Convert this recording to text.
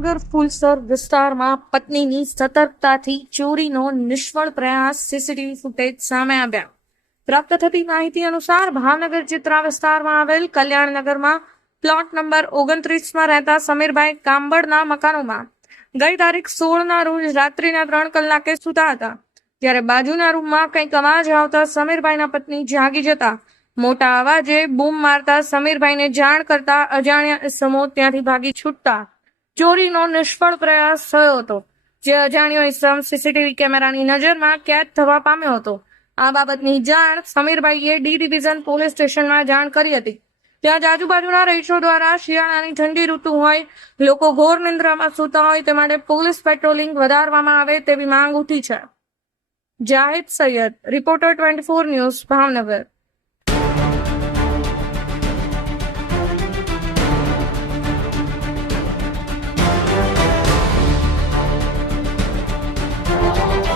ભાવનગર ફૂલસર વિસ્તારમાં પત્નીની સતર્કતાથી ચોરીનો નિષ્ફળ પ્રયાસ સીસીટીવી ફૂટેજ સામે આવ્યા. પ્રાપ્ત થતી માહિતી અનુસાર ભાવનગર ચિત્રા વિસ્તારમાં આવેલ કલ્યાણનગરમાં પ્લોટ નંબર 29માં રહેતા સમીરભાઈ કાંબળના મકાનોમાં ગઈ તારીખ 16ના રોજ રાત્રિના 3 કલાકે સૂતા હતા. ત્યારે બાજુના રૂમમાં કંઈક અવાજ આવતા સમીરભાઈના પત્ની જાગી જતા મોટા અવાજે બૂમ મારતા સમીરભાઈને જાણ કરતા અજાણ્યા ઇસમો ત્યાંથી ભાગી છૂટતા ચોરીનો નિષ્ફળ પ્રયાસ થયો હતો. જે અજાણ્યો ઇસમ સીસીટીવી કેમેરાની નજરમાં કેદ થવા પામ્યો હતો. આ બાબતની જાણ સમીરભાઈએ ડી ડિવિઝન પોલીસ સ્ટેશનમાં જાણ કરી હતી. ત્યાં જ આજુબાજુના રહીશો દ્વારા શિયાળાની ઠંડી ઋતુ હોય, લોકો ઘોર નિંદ્રામાં સૂતા હોય તે માટે પોલીસ પેટ્રોલિંગ વધારવામાં આવે તેવી માંગ ઉઠી છે. Zahid Syed, reporter 24 news, Bhavnagar.